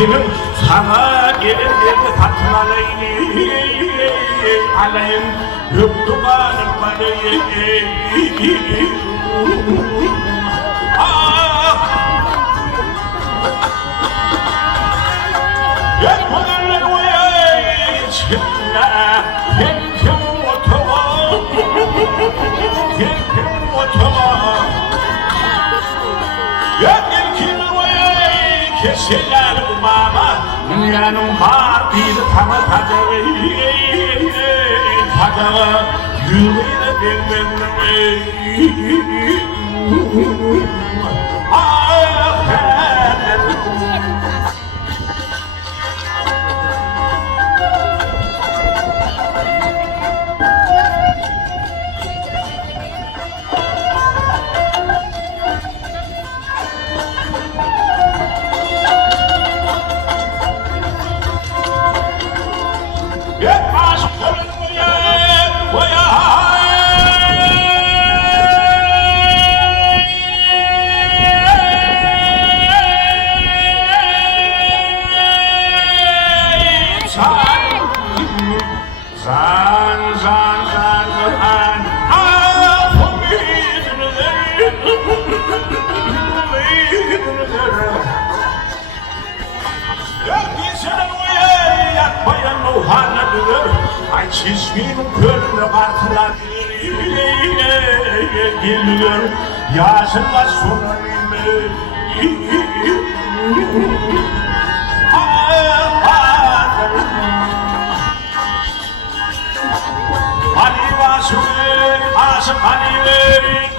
Gelin sana gelin gelin tatlı alayım Yoktum alım Gel bunlarla uyay içimde Geldim otoma Geldim otoma Geldim uyay keseler umama Yanım var bir tane tadı Yüreğine bilmem Çizginin körüne kartılar geliyor Yaşınla sonarım Ali Vasıf'ı aşık Ali'leri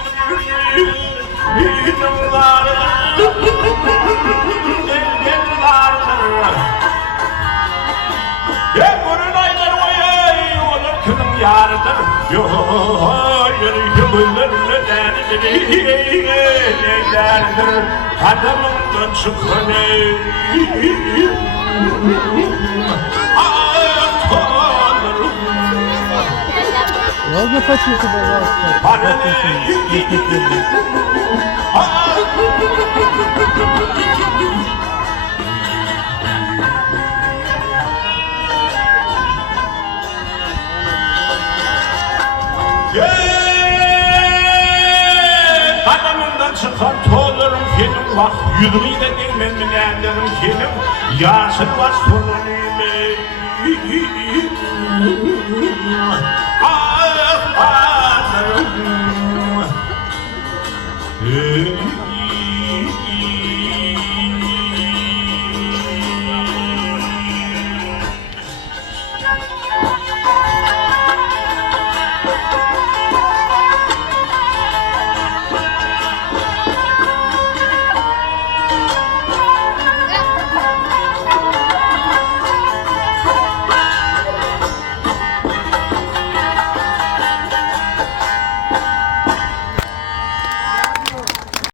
yardır yürüyümünün derdir adamından çıkın Ладно, потише, пожалуйста. Adamından çıkan toğlarım benim bak yüzümü de değmen bilenlerim benim yaşın var sonun ime